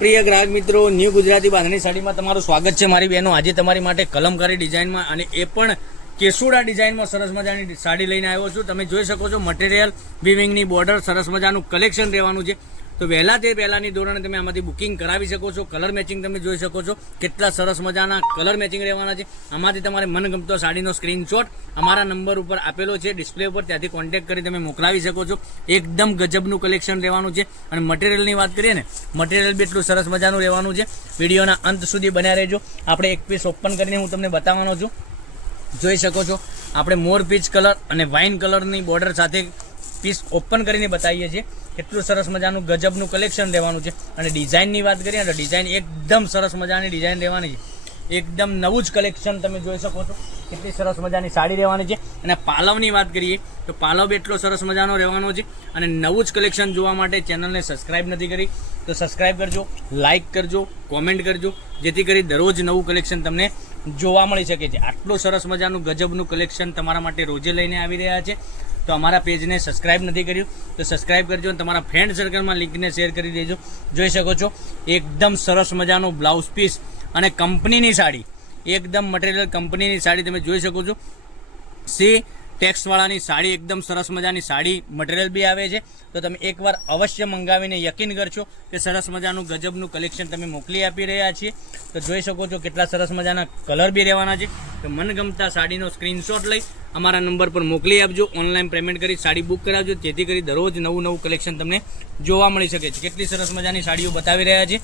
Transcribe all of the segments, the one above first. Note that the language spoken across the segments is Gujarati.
પ્રિય ગ્રાહક મિત્રો, ન્યૂ ગુજરાતી બાંધણી સાડીમાં તમારું સ્વાગત છે મારી બહેનો। આજે તમારી માટે કલમકારી ડિઝાઇનમાં અને એ પણ કેસુડા ડિઝાઇનમાં સરસ મજાની સાડી લઈને આવ્યો છું। તમે જોઈ શકો છો મટીરિયલ વિવિંગની બોર્ડર સરસ મજાનું કલેક્શન રહેવાનું છે। તો વહેલા તે પહેલાંની ધોરણે તમે આમાંથી બુકિંગ કરાવી શકો છો। કલર મેચિંગ તમે જોઈ શકો છો, કેટલા સરસ મજાના કલર મેચિંગ રહેવાના છે। આમાંથી તમારે મનગમતો સાડીનો સ્ક્રીનશોટ અમારા નંબર ઉપર આપેલો છે ડિસ્પ્લે ઉપર, ત્યાંથી કોન્ટેક્ટ કરી તમે મોકલાવી શકો છો। એકદમ ગજબનું કલેક્શન રહેવાનું છે। અને મટીરિયલની વાત કરીએ ને, મટીરિયલ બી એટલું સરસ મજાનું રહેવાનું છે। વિડીયોના અંત સુધી બન્યા રહેજો। આપણે એક પીસ ઓપન કરીને હું તમને બતાવવાનો છું। જોઈ શકો છો આપણે મોર પીચ કલર અને વાઇન કલરની બોર્ડર સાથે પીસ ઓપન કરીને બતાવીએ છીએ। કેટલું સરસ મજાનું ગજબનું કલેક્શન રહેવાનું છે। અને ડિઝાઇનની વાત કરીએ તો ડિઝાઇન એકદમ સરસ મજાની ડિઝાઇન રહેવાની છે। એકદમ નવું જ કલેક્શન તમે જોઈ શકો છો, કેટલી સરસ મજાની સાડી રહેવાની છે। અને પાલવની વાત કરીએ તો પાલવ બી એટલો સરસ મજાનો રહેવાનો છે। અને નવું જ કલેક્શન જોવા માટે ચેનલને સબસ્ક્રાઈબ નથી કરી તો સબસ્ક્રાઈબ કરજો, લાઇક કરજો, કોમેન્ટ કરજો, જેથી કરી દરરોજ નવું કલેક્શન તમને જોવા મળી શકે છે। આટલું સરસ મજાનું ગજબનું કલેક્શન તમારા માટે રોજે લઈને આવી રહ્યા છે। તો અમારા પેજને સબસ્ક્રાઈબ નથી કર્યું તો સબસ્ક્રાઈબ કરજો અને તમારા ફ્રેન્ડ સર્કલમાં લિંકને શેર કરી દેજો। જોઈ શકો છો એકદમ સરસ મજાનું બ્લાઉઝ પીસ અને કંપનીની સાડી, એકદમ મટીરિયલ કંપનીની સાડી તમે જોઈ શકો છો। સી ટેક્સવાળાની સાડી, એકદમ સરસ મજાની સાડી મટીરિયલ બી આવે છે। તો તમે એકવાર અવશ્ય મંગાવીને યકીન કરશો કે સરસ મજાનું ગજબનું કલેક્શન તમે મોકલી આપી રહ્યા છીએ। તો જોઈ શકો છો કેટલા સરસ મજાના કલર બી રહેવાના છે। તો મનગમતા સાડીનો સ્ક્રીનશોટ લઈ અમારા નંબર પર મોકલી આપજો। ઓનલાઈન પેમેન્ટ કરી સાડી બુક કરાવજો, જેથી કરી દરરોજ નવું કલેક્શન તમને જોવા મળી શકે છે। કેટલી સરસ મજાની સાડીઓ બતાવી રહ્યા છે।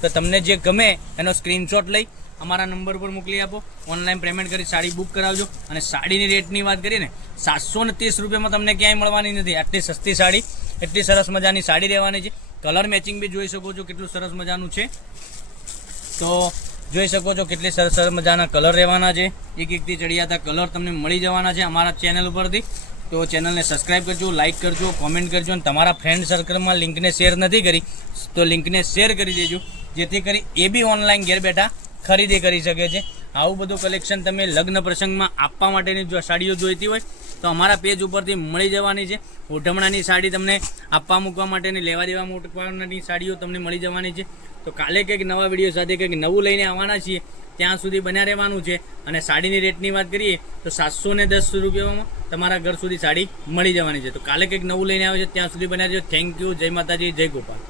તો તમને જે ગમે એનો સ્ક્રીનશોટ લઈ અમારા નંબર પર મોકલી આપો, ઓનલાઈન પેમેન્ટ કરી સાડી બુક કરાવજો। અને સાડીની રેટની વાત કરીએ ને, 730 રૂપિયામાં તમને ક્યાંય મળવાની નથી। આટલી સસ્તી સાડી, એટલી સરસ મજાની સાડી રહેવાની છે। કલર મેચિંગ બી જોઈ શકો છો કેટલું સરસ મજાનું છે। તો જોઈ શકો છો કેટલી સરસ મજાના કલર રહેવાના છે। એક એકથી ચડિયાતા કલર તમને મળી જવાના છે અમારા ચેનલ ઉપરથી। તો ચેનલને સબસ્ક્રાઈબ કરજો, લાઇક કરજો, કોમેન્ટ કરજો અને તમારા ફ્રેન્ડ સર્કલમાં લિંકને શેર નથી કરી તો લિંકને શેર કરી દેજો, જેથી કરી એ બી ઓનલાઈન ઘેર બેઠા ખરીદી કરી શકે છે। આવું બધું કલેક્શન તમે લગ્ન પ્રસંગમાં આપવા માટેની જો સાડીઓ જોઈતી હોય તો અમારા પેજ ઉપરથી મળી જવાની છે। ઓઢમણાની સાડી તમને આપવા મૂકવા માટેની, લેવા દેવા મૂકવાની સાડીઓ તમને મળી જવાની છે। તો કાલે કંઈક નવા વિડીયો સાથે કંઈક નવું લઈને આવવાના છીએ, ત્યાં સુધી બન્યા રહેવાનું છે। અને સાડીની રેટની વાત કરીએ તો 710 રૂપિયામાં તમારા ઘર સુધી સાડી મળી જવાની છે। તો કાલે કંઈક નવું લઈને આવે છે, ત્યાં સુધી બન્યા રહેજો। થેન્ક યુ, જય માતાજી, જય ગોપાલ।